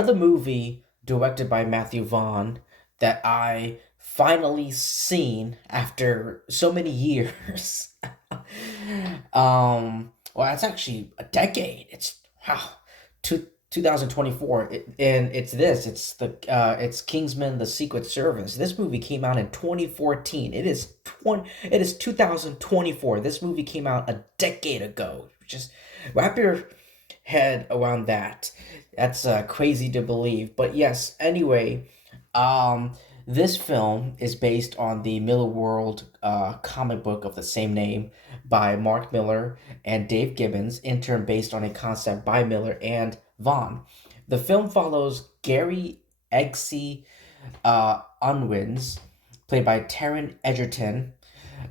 another movie directed by Matthew Vaughn that I finally seen after so many years. Well, it's actually a decade. It's wow, 2024, and it's Kingsman: The Secret Service. This movie came out in 2014. It is 2024. This movie came out a decade ago. Just wrap your head around that. That's crazy to believe, but yes. Anyway, um, this film is based on the Miller World comic book of the same name by Mark Miller and Dave Gibbons, in turn based on a concept by Miller and Vaughn. The film follows Gary Eggsy Unwins, played by Taron Egerton,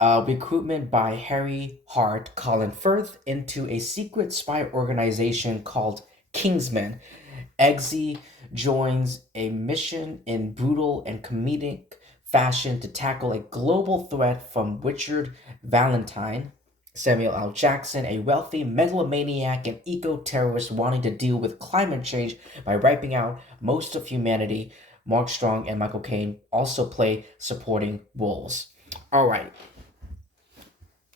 recruitment by Harry Hart, Colin Firth, into a secret spy organization called Kingsman. Eggsy joins a mission in brutal and comedic fashion to tackle a global threat from Richard Valentine, Samuel L. Jackson, a wealthy megalomaniac and eco-terrorist wanting to deal with climate change by wiping out most of humanity. Mark Strong and Michael Caine also play supporting roles. All right,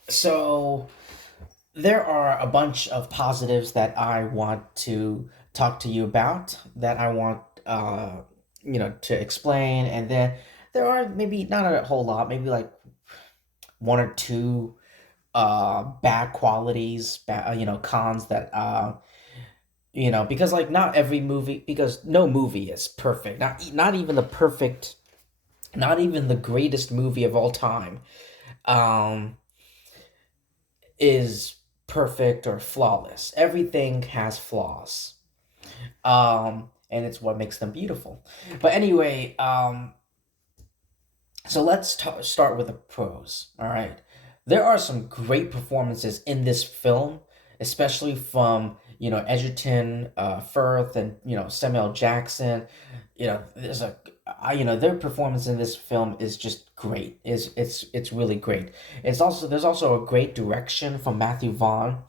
so there are a bunch of positives that I want to talk to you about, that I want to explain, and then there are maybe not a whole lot, maybe like one or two bad qualities, cons that because like not every movie, because no movie is perfect. Not even the perfect, not even the greatest movie of all time um is perfect or flawless. Everything has flaws. And it's what makes them beautiful. But anyway, so start with the pros. All right, there are some great performances in this film, especially from Edgerton, Firth, and Samuel Jackson. There's a their performance in this film is just great. It's really great. There's also a great direction from Matthew Vaughn.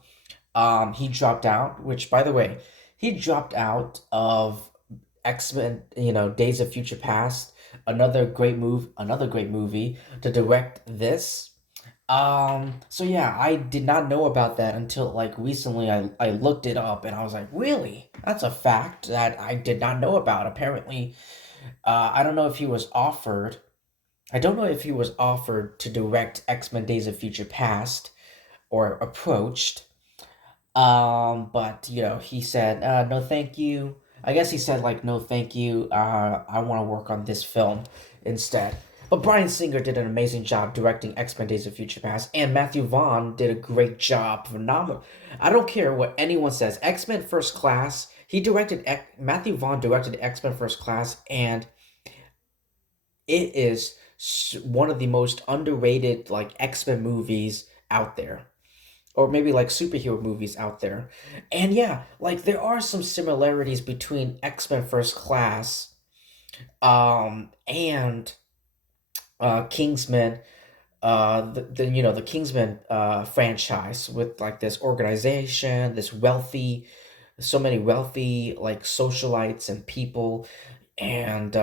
He dropped out, which, by the way, he dropped out of X-Men, Days of Future Past, another great movie to direct this. So yeah, I did not know about that until like recently. I looked it up and I was like, really? That's a fact that I did not know about. Apparently, I don't know if he was offered. I don't know if he was offered to direct X-Men Days of Future Past or approached. But he said, no, thank you. I guess he said like, no, thank you. I want to work on this film instead. But Bryan Singer did an amazing job directing X-Men Days of Future Past, and Matthew Vaughn did a great job. Phenomenal. I don't care what anyone says. X-Men First Class. Matthew Vaughn directed X-Men First Class, and it is one of the most underrated like X-Men movies out there, or maybe like superhero movies out there. And yeah, like there are some similarities between X-Men First Class and Kingsman, the Kingsman franchise, with like this organization, this wealthy, so many wealthy like socialites and people. And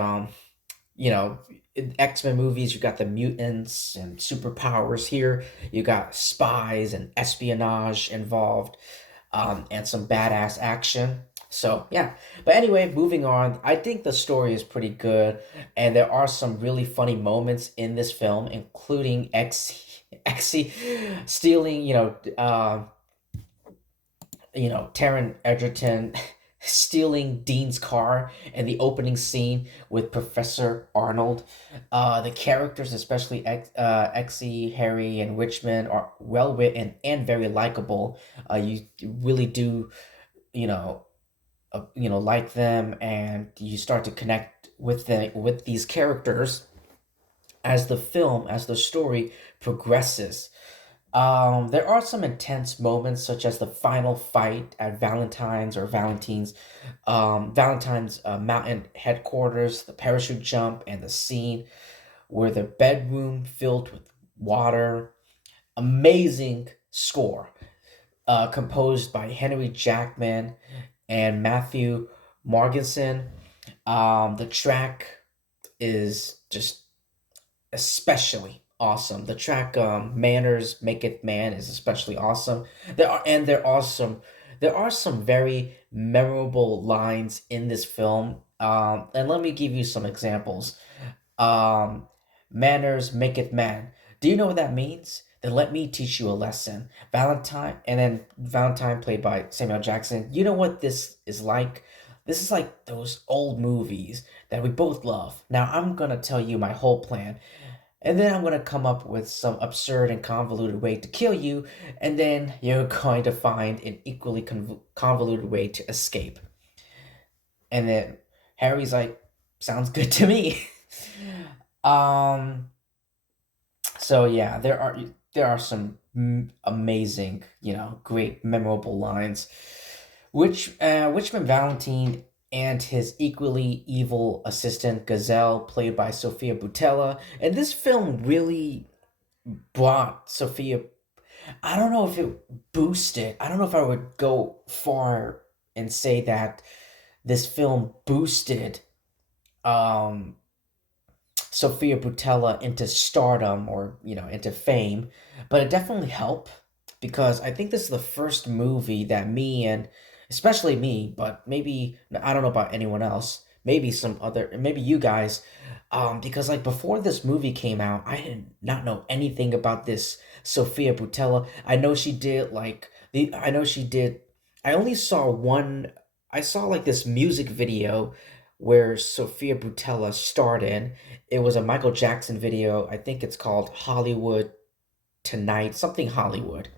you know in X-Men movies, you got the mutants and superpowers. Here you got spies and espionage involved, and some badass action. So yeah, but anyway, moving on. I think the story is pretty good, and there are some really funny moments in this film, including X stealing, Taron Egerton stealing Dean's car in the opening scene with Professor Arnold. The characters, especially Exy, Harry, and Richmond, are well written and very likable. You really do, you know, like them, and you start to connect with these characters as the story progresses. There are some intense moments, such as the final fight at Valentine's mountain headquarters, the parachute jump, and the scene where the bedroom filled with water. Amazing score, composed by Henry Jackman and Matthew Morganson. The track is just especially awesome. The track "Manners Make It Man" is especially awesome. There are some very memorable lines in this film. And let me give you some examples. Um, Manners make it man. Do you know what that means? Then let me teach you a lesson. Valentine, and then Valentine, played by Samuel Jackson. You know what this is like? This is like those old movies that we both love. Now I'm gonna tell you my whole plan, and then I'm gonna come up with some absurd and convoluted way to kill you, and then you're going to find an equally convoluted way to escape. And then Harry's like, sounds good to me. um so yeah, there are some amazing, great memorable lines. Richmond Valentine and his equally evil assistant Gazelle, played by Sophia Boutella, and this film really brought Sophia. I don't know if it boosted. I don't know if I would go far and say that this film boosted um Sophia Boutella into stardom, or into fame, but it definitely helped because I think this is the first movie that me, and especially me, but maybe I don't know about anyone else, maybe some other, maybe you guys, because like before this movie came out, I did not know anything about this Sophia Boutella. I know she did like the I know she did I only saw one. I saw like this music video where Sophia Boutella starred in. It was a Michael Jackson video. I think it's called Hollywood Tonight, something Hollywood.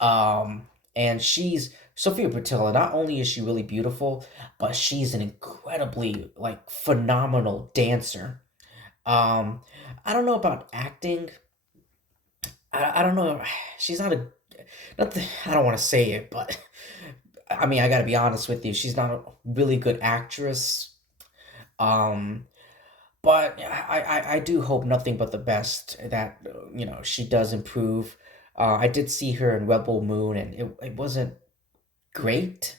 And she's Sophia Boutella. Not only is she really beautiful, but she's an incredibly like phenomenal dancer. Um, I don't know about acting. I don't know. She's not a not the, I don't want to say it, but I mean I got to be honest with you. She's not a really good actress. Um, But I do hope nothing but the best that she does improve. I did see her in Rebel Moon, and it wasn't great.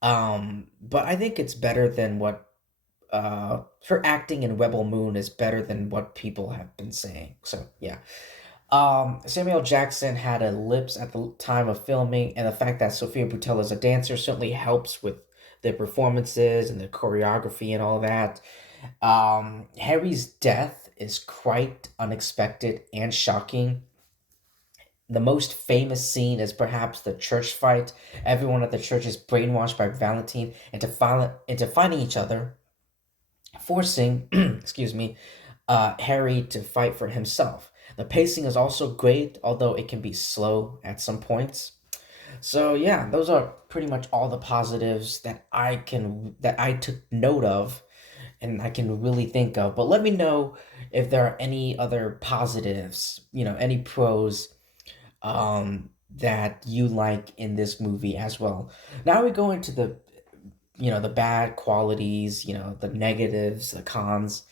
But I think it's better than what her acting in Rebel Moon is better than what people have been saying. So yeah. Samuel Jackson had a lips at the time of filming, and the fact that Sophia Boutella is a dancer certainly helps with the performances and the choreography and all that. Harry's death is quite unexpected and shocking. The most famous scene is perhaps the church fight. Everyone at the church is brainwashed by Valentine into fighting each other, forcing, excuse me, Harry to fight for himself. The pacing is also great, although it can be slow at some points. So yeah, those are pretty much all the positives that I took note of and I can really think of. But let me know if there are any other positives, any pros that you like in this movie as well. Now we go into the bad qualities, the negatives, the cons.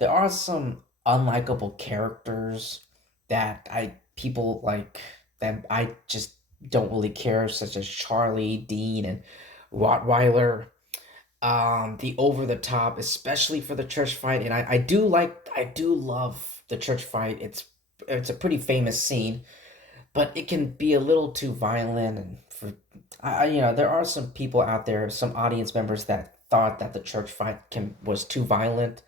There are some unlikable characters that I people like that I just don't really care, such as Charlie, Dean, and Rottweiler. The over the top, especially for the church fight, and I do love the church fight. It's a pretty famous scene, but it can be a little too violent, and there are some people out there, some audience members that thought that the church fight can was too violent,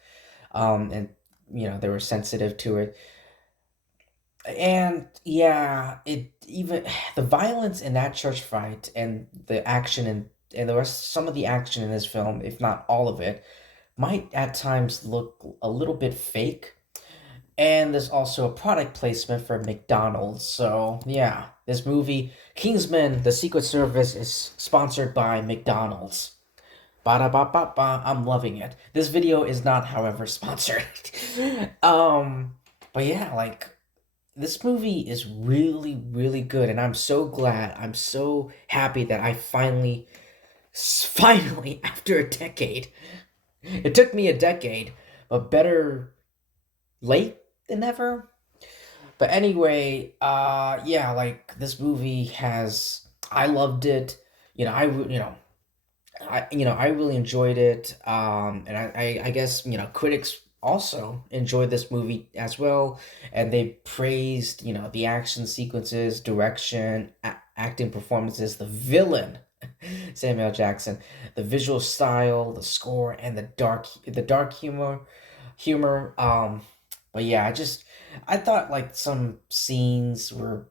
and they were sensitive to it. And yeah, it even the violence in that church fight and the action and the rest, some of the action in this film, if not all of it, might at times look a little bit fake. And there's also a product placement for McDonald's. So yeah, this movie, Kingsman: The Secret Service, is sponsored by McDonald's. Ba da ba ba ba. I'm loving it. This video is not, however, sponsored. um, but yeah, like this movie is really, really good, and I'm so glad. I'm so happy that I finally, after a decade, it took me a decade, but better late than never. But anyway, yeah, like this movie has, I loved it. I I really enjoyed it. And I guess, critics also enjoyed this movie as well, and they praised, the action sequences, direction, acting performances, the villain, Samuel Jackson, the visual style, the score, and the dark humor. But yeah, I thought like some scenes were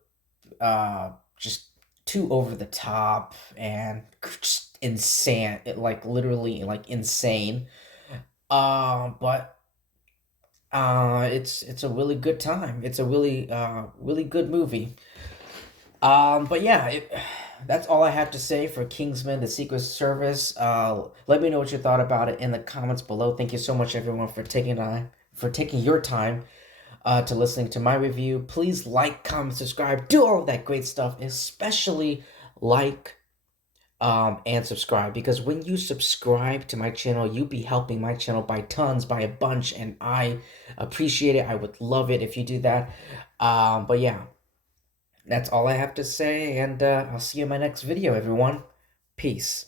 just too over the top and just insane, like literally like insane. But it's a really good time. It's a really good movie. But yeah, that's all I have to say for Kingsman: The Secret Service. Let me know what you thought about it in the comments below. Thank you so much, everyone, for taking your time to listening to my review. Please like, comment, subscribe, do all of that great stuff, especially like and subscribe, because when you subscribe to my channel, you be helping my channel by tons, by a bunch, and I appreciate it. I would love it if you do that. But yeah, that's all I have to say, and I'll see you in my next video, everyone. Peace.